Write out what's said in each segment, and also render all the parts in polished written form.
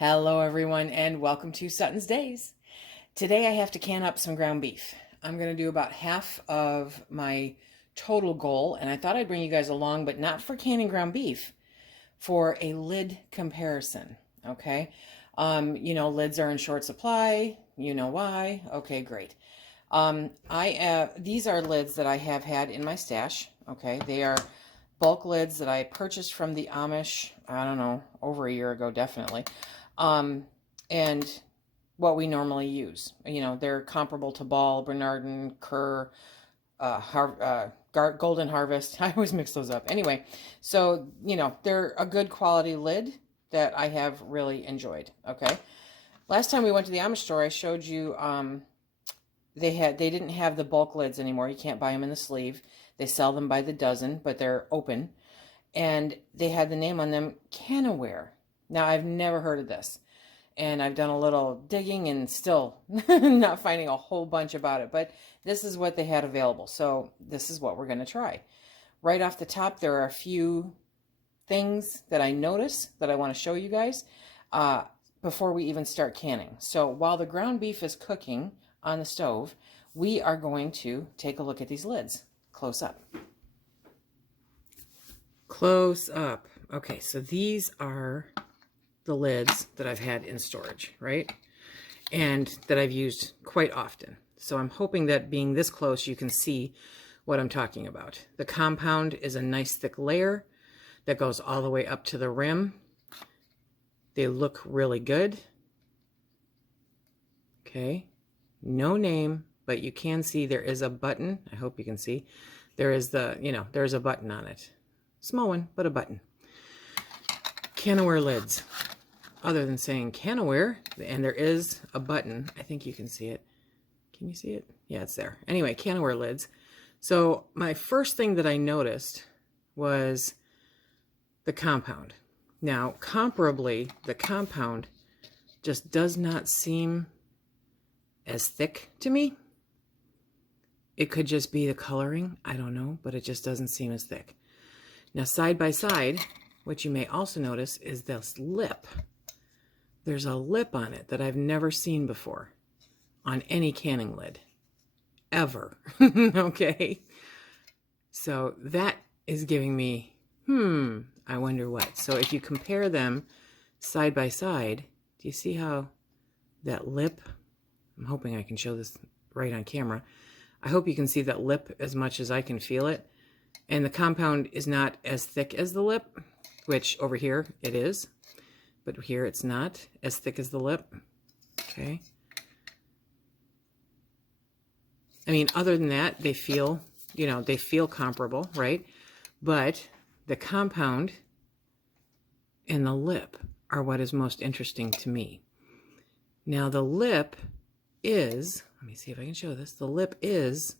Hello everyone and welcome to Sutton's Days. Today I have to can up some ground beef. I'm going to do about half of my total goal, and I thought I'd bring you guys along, but not for canning ground beef, for a lid comparison, okay? Lids are in short supply. You know why? Okay, great. These are lids that I have had in my stash, okay? They are bulk lids that I purchased from the Amish, I don't know, over a year ago, definitely. And what we normally use. They're comparable to Ball, Bernardin, Kerr, Golden Harvest. I always mix those up. Anyway, so, they're a good quality lid that I have really enjoyed, okay? Last time we went to the Amish store, I showed you, they didn't have the bulk lids anymore. You can't buy them in the sleeve. They sell them by the dozen, but they're open. And they had the name on them, Kanaware. Now, I've never heard of this. And I've done a little digging and still not finding a whole bunch about it. But this is what they had available. So this is what we're going to try. Right off the top, there are a few things that I notice that I want to show you guys before we even start canning. So while the ground beef is cooking on the stove, we are going to take a look at these lids close up. Close up. Okay, so these are the lids that I've had in storage, right? And that I've used quite often. So I'm hoping that being this close, you can see what I'm talking about. The compound is a nice thick layer that goes all the way up to the rim. They look really good. Okay, no name, but you can see there is a button. I hope you can see. There is there's a button on it. Small one, but a button. Kanaware lids. Other than saying Kanaware, and there is a button. I think you can see it. Can you see it? Yeah, it's there. Anyway, Kanaware lids. So my first thing that I noticed was the compound. Now, comparably, the compound just does not seem as thick to me. It could just be the coloring. I don't know, but it just doesn't seem as thick. Now, side by side, what you may also notice is this lip. There's a lip on it that I've never seen before on any canning lid, ever. Okay? So that is giving me, I wonder what. So if you compare them side by side, do you see how that lip, I'm hoping I can show this right on camera. I hope you can see that lip as much as I can feel it. And the compound is not as thick as the lip, which over here it is. But here it's not as thick as the lip. Okay. I mean, other than that, they feel, they feel comparable, right? But the compound and the lip are what is most interesting to me. Now, the lip is, let me see if I can show this. The lip is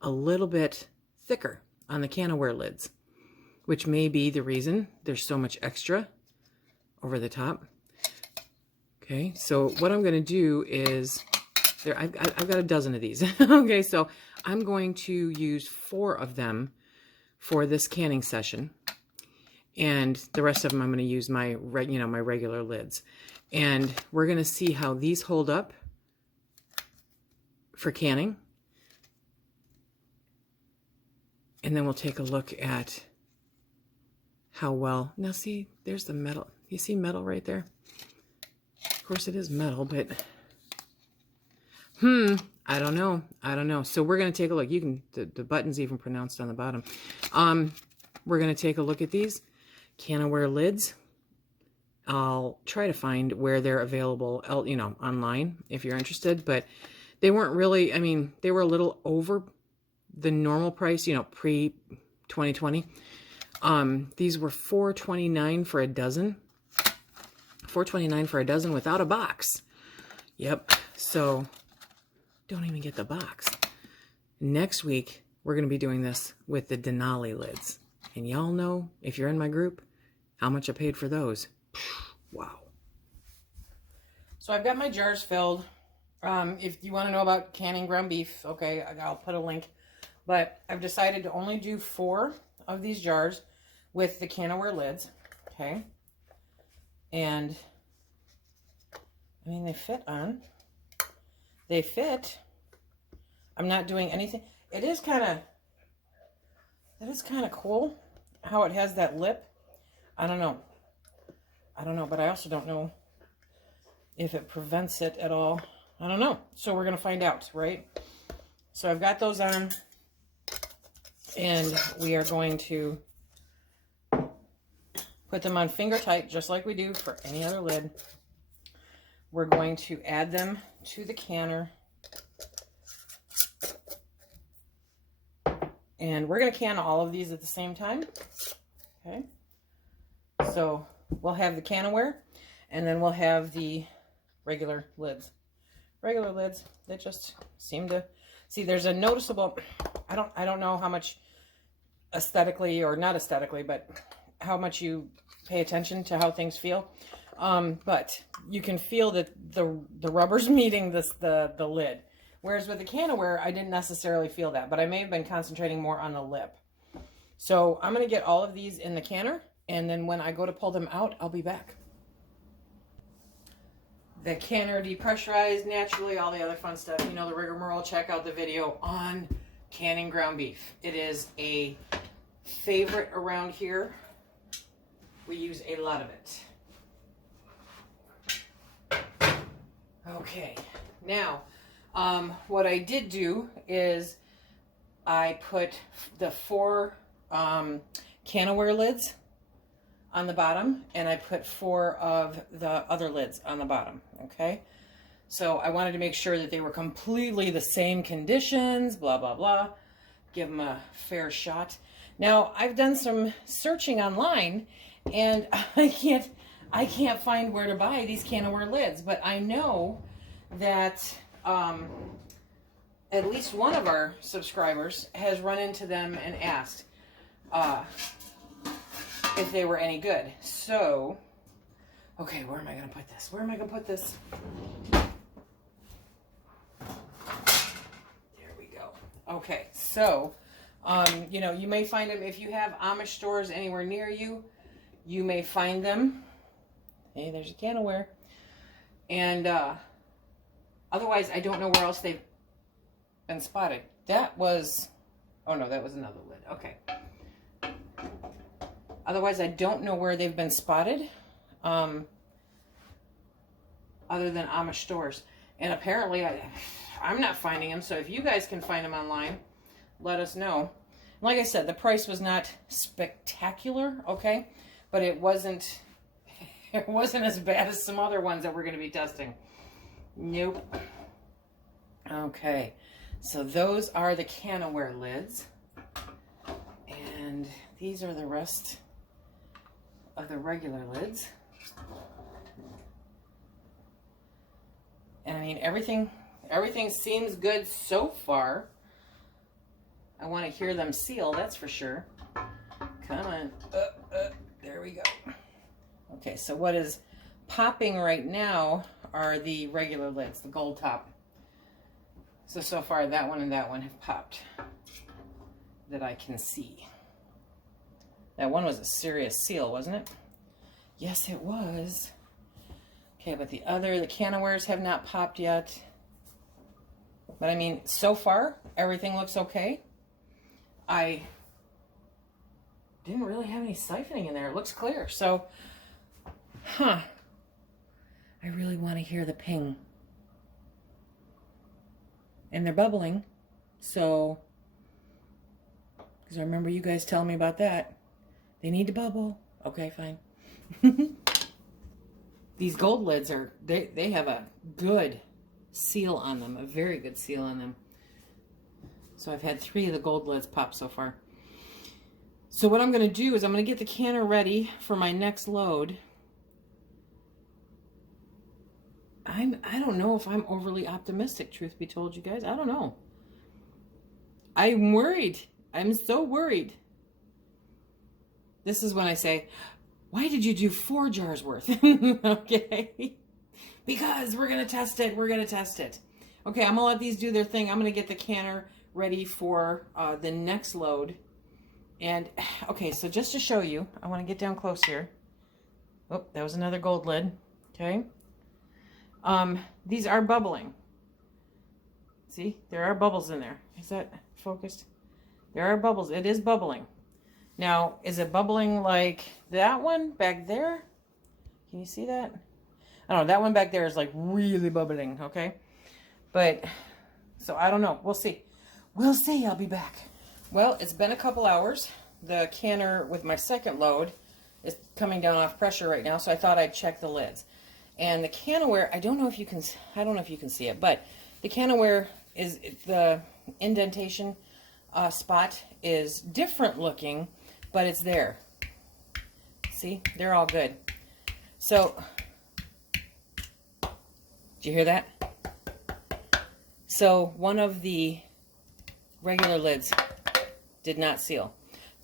a little bit thicker on the Kanaware lids, which may be the reason there's so much extra over the top. Okay, so what I'm going to do is, I've got a dozen of these. Okay, so I'm going to use 4 of them for this canning session, and the rest of them I'm going to use my regular lids, and we're going to see how these hold up for canning, and then we'll take a look at how well. Now see, there's the metal. You see metal right there? Of course it is metal, but I don't know. So we're going to take a look. You can, the button's even pronounced on the bottom. We're going to take a look at these Kanaware lids. I'll try to find where they're available, online if you're interested, but they weren't really, I mean, they were a little over the normal price, pre-2020. These were $4.29 for a dozen. $4.29 for a dozen without a box. Yep. So don't even get the box. Next week, we're going to be doing this with the Denali lids. And y'all know, if you're in my group, how much I paid for those. Wow. So I've got my jars filled. If you want to know about canning ground beef, okay, I'll put a link. But I've decided to only do 4 of these jars with the Kanaware lids, okay? And I mean, they fit on. They fit. I'm not doing anything. It is kind of cool how it has that lip. I don't know. But I also don't know if it prevents it at all. I don't know. So we're going to find out, right? So I've got those on, and we are going to put them on finger tight, just like we do for any other lid. We're going to add them to the canner. And we're going to can all of these at the same time. Okay. So we'll have the Kanaware, and then we'll have the regular lids. Regular lids that just seem to see. There's a noticeable. I don't know how much aesthetically, or not aesthetically, but how much you pay attention to how things feel. But you can feel that the rubber's meeting the lid. Whereas with the Kanaware, I didn't necessarily feel that, but I may have been concentrating more on the lip. So I'm going to get all of these in the canner, and then when I go to pull them out, I'll be back. The canner depressurized naturally, all the other fun stuff. You know the rigmarole. Check out the video on canning ground beef. It is a favorite around here. We use a lot of it. Okay, now what I did do is I put the 4 Kanaware lids on the bottom, and I put 4 of the other lids on the bottom, okay? So I wanted to make sure that they were completely the same conditions, blah, blah, blah. Give them a fair shot. Now, I've done some searching online, and I can't find where to buy these Kanaware lids, but I know that at least one of our subscribers has run into them and asked if they were any good. So, okay, where am I going to put this? Where am I going to put this? There we go. Okay, so, you know, you may find them if you have Amish stores anywhere near you. You may find them. Hey, there's a Kanaware. And otherwise, I don't know where else they've been spotted. That was, oh no, that was another lid. Okay. Otherwise, I don't know where they've been spotted, other than Amish stores. And apparently, I'm not finding them. So if you guys can find them online, let us know. Like I said, the price was not spectacular, okay? But it wasn't as bad as some other ones that we're going to be testing. Nope. Okay, so those are the Kanaware lids. And these are the rest of the regular lids. And I mean, everything seems good so far. I want to hear them seal, that's for sure. Come on. There we go. Okay, so what is popping right now are the regular lids, the gold top. So far that one and that one have popped that I can see. That one was a serious seal, wasn't it? Yes, it was. Okay, but the Kanawares have not popped yet. But I mean, so far, everything looks okay. I didn't really have any siphoning in there. It looks clear. So, I really want to hear the ping. And they're bubbling. So, because I remember you guys telling me about that. They need to bubble. Okay, fine. These gold lids they have a good seal on them, a very good seal on them. So I've had 3 of the gold lids pop so far. So what I'm going to do is I'm going to get the canner ready for my next load. I don't know if I'm overly optimistic, truth be told, you guys. I don't know. I'm worried. I'm so worried. This is when I say, why did you do 4 jars worth? Okay. Because we're going to test it. We're going to test it. Okay, I'm going to let these do their thing. I'm going to get the canner ready for the next load. And, okay, so just to show you, I want to get down close here. Oh, that was another gold lid. Okay. These are bubbling. See, there are bubbles in there. Is that focused? There are bubbles. It is bubbling. Now, is it bubbling like that one back there? Can you see that? I don't know. That one back there is like really bubbling, okay? But, so I don't know. We'll see. We'll see. I'll be back. Well, it's been a couple hours. The canner with my second load is coming down off pressure right now, so I thought I'd check the lids. And the Kanaware, I don't know if you can see it, but the Kanaware is, the indentation spot is different looking, but it's there. See, they're all good. So, did you hear that? So one of the regular lids did not seal.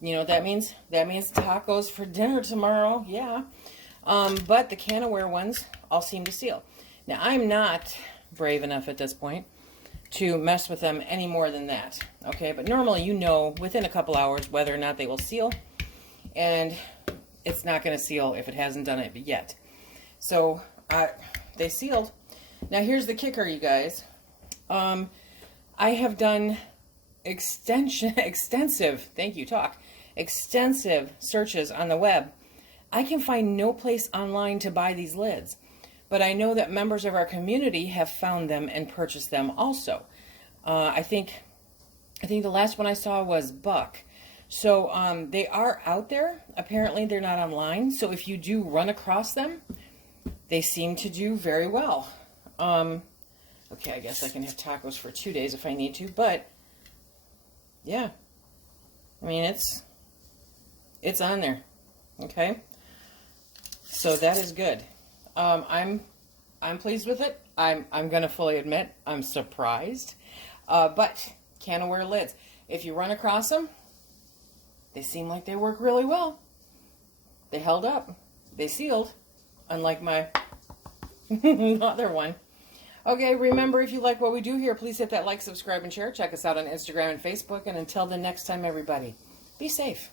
You know what that means? That means tacos for dinner tomorrow. Yeah. But the Kanaware ones all seem to seal. Now, I'm not brave enough at this point to mess with them any more than that. Okay, but normally you know within a couple hours whether or not they will seal. And it's not going to seal if it hasn't done it yet. So, they sealed. Now, here's the kicker, you guys. I have done extensive searches on the web. I can find no place online to buy these lids, but I know that members of our community have found them and purchased them also. I think the last one I saw was Buck. So they are out there. Apparently they're not online. So if you do run across them, they seem to do very well. Okay, I guess I can have tacos for 2 days if I need to, but yeah, I mean, it's on there. Okay, so that is good. I'm pleased with it. I'm gonna fully admit I'm surprised, but Kanaware lids, if you run across them, they seem like they work really well. They held up, they sealed, unlike my other one. Okay, remember, if you like what we do here, please hit that like, subscribe, and share. Check us out on Instagram and Facebook. And until the next time, everybody, be safe.